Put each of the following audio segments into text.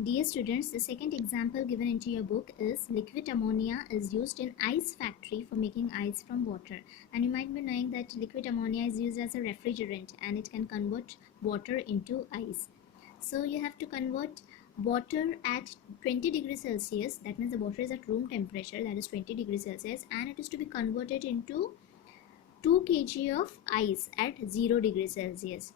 Dear students, the second example given into your book is liquid ammonia is used in ice factory for making ice from water. And you might be knowing that liquid ammonia is used as a refrigerant and it can convert water into ice. So you have to convert water at 20 degrees Celsius. That means the water is at room temperature, that is 20 degrees Celsius, and it is to be converted into 2 kg of ice at 0 degrees Celsius.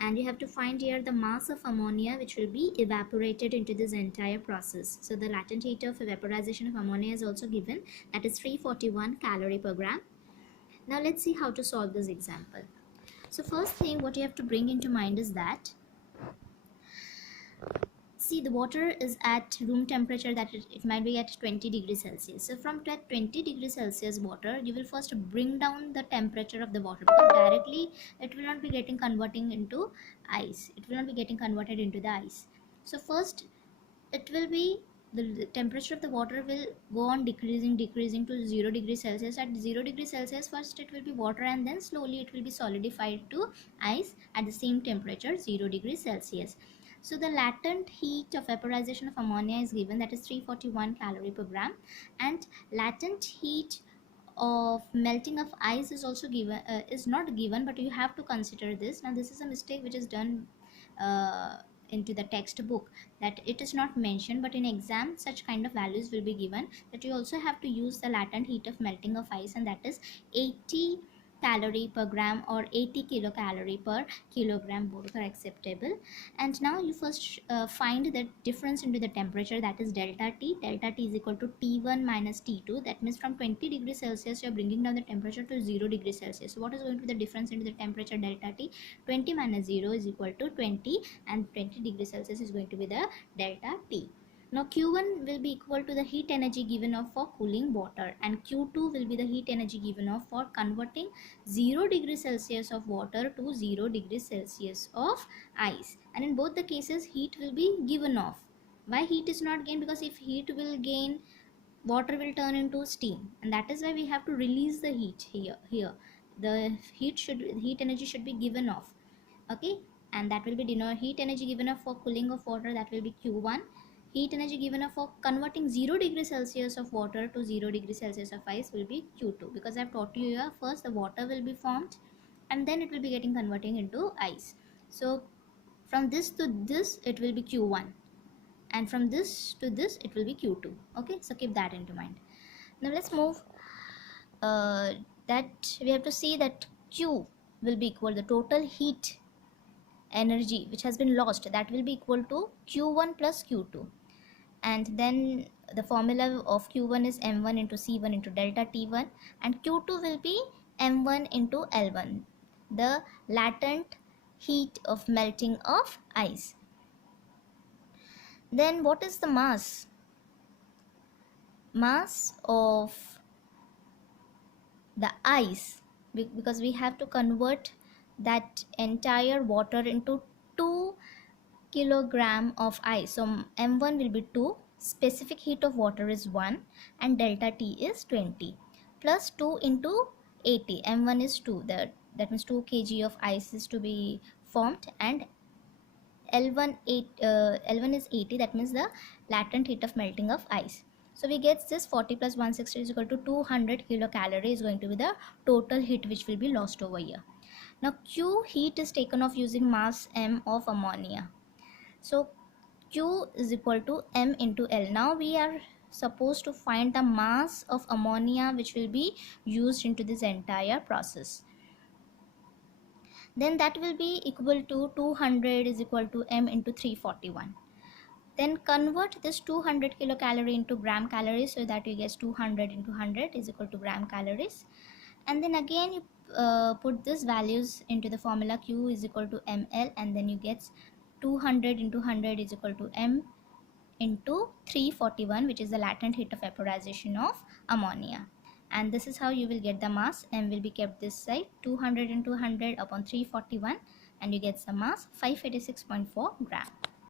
And you have to find here the mass of ammonia which will be evaporated into this entire process. So the latent heat of vaporization of ammonia is also given, that is 341 calorie per gram. Now let's see how to solve this example. So first thing what you have to bring into mind is that, see, the water is at room temperature, that it might be at 20 degrees Celsius. So from that 20 degrees Celsius water, you will first bring down the temperature of the water, because directly it will not be getting converting into ice. It will not be getting converted into the ice. So first it will be, the temperature of the water will go on decreasing to 0 degrees Celsius. At 0 degrees Celsius first it will be water, and then slowly it will be solidified to ice at the same temperature, 0 degrees Celsius. So the latent heat of vaporization of ammonia is given, that is 341 calorie per gram, and latent heat of melting of ice is also given, is not given, but you have to consider this. Now this is a mistake which is done uh, into the textbook, that it is not mentioned, but in exam such kind of values will be given, that you also have to use the latent heat of melting of ice, and that is 80 calorie per gram or 80 kilocalorie per kilogram, both are acceptable. And now you first find the difference into the temperature, that is delta T. Delta T is equal to T1 minus T2. That means from 20 degrees Celsius you are bringing down the temperature to 0 degrees Celsius. So what is going to be the difference into the temperature, delta T? 20 minus 0 is equal to 20, and 20 degrees Celsius is going to be the delta T. Now Q1 will be equal to the heat energy given off for cooling water, and Q2 will be the heat energy given off for converting 0 degrees Celsius of water to 0 degrees Celsius of ice. And in both the cases heat will be given off. Why heat is not gained? Because if heat will gain, water will turn into steam, and that is why we have to release the heat here. The heat energy should be given off. Okay, and that will be heat energy given off for cooling of water, that will be Q1. Heat energy given off for converting 0 degrees Celsius of water to 0 degrees Celsius of ice will be Q2, because I have taught you here, first the water will be formed and then it will be getting converting into ice. So from this to this it will be Q1, and from this to this it will be Q2. Okay, so keep that into mind. Now let's move, uh, that we have to see that Q will be equal, the total heat energy which has been lost, that will be equal to Q1 plus Q2. And then the formula of Q1 is M1 into C1 into delta T1, and Q2 will be M1 into L1, the latent heat of melting of ice. Then what is the mass of the ice? Because we have to convert that entire water into 2 kilogram of ice. So M1 will be 2, specific heat of water is 1, and delta T is 20, plus 2 into 80. M1 is 2, that means 2 kg of ice is to be formed, and L1 is 80, that means the latent heat of melting of ice. So we get this 40 plus 160 is equal to 200 kilocalorie is going to be the total heat which will be lost over here. Now Q heat is taken off using mass M of ammonia. So Q is equal to M into L. Now we are supposed to find the mass of ammonia which will be used into this entire process. Then that will be equal to 200 is equal to M into 341. Then convert this 200 kilocalorie into gram calories, so that you get 200 into 100 is equal to gram calories. And then again you put these values into the formula, Q is equal to ml, and then you get 200 into 100 is equal to m into 341, which is the latent heat of vaporization of ammonia. And this is how you will get the mass. M will be kept this side, 200 into 100 upon 341, and you get the mass 586.4 gram.